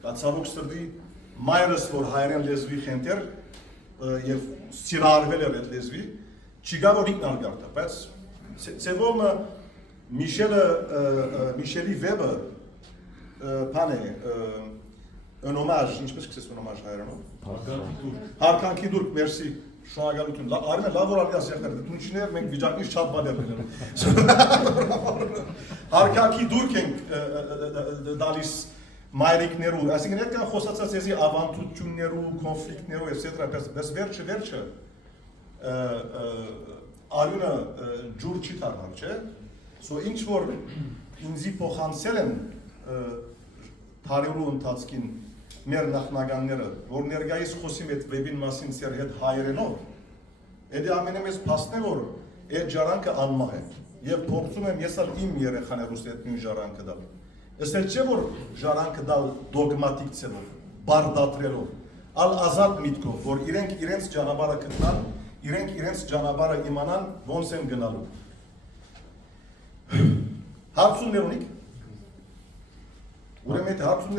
Ցավոք սրտի մայրս որ հայերեն լեզվի խենթեր եւ սիրարվել էր այդ լեզվի չգա որ ինքն արգարտա բայց ցեվում Միշելի Վեբը բան է un hommage ինչպես կսես un hommage հայերենով հարկանքի դուրք մերսի շնորհակալություն արմեն լավ որ ալիաս եղներ դու ինչներ մենք վիճակից շատ բաներ լինել հարկանքի դուրք ենք դալիս մայրիկներու, այսինքն այդ կան խոսացած եզի ավանդություններու, կոնֆլիկտներու, etc. Բայց վերջը արյունը ջուր չի դառնալ, չէ՞։ So ինչ որ ինձի փոխանցել են տարերու ընթացքին մեր նախնականները, որ ներկայիս խոսիմ այդ վեբին մասին ծեր հետ հայերենով, դա ամենամեծ փաստն է որ այդ ժառանգը անմահ է եւ փոխում եմ ես ալ իմ երեխաներուս այդ նույն ժառանգը դալ Ասել չէ որ ժառանգը դալ դոգմատիկ ցելով, բարդատրելով, ալ ազատ միտքով, որ իրենք իրենց ճանապարհը գտնան, իրենք իրենց ճանապարհը իմանան, ոնց են գնալու։ Հարցումներ ունիք։ Ուրեմն այդ հարցումները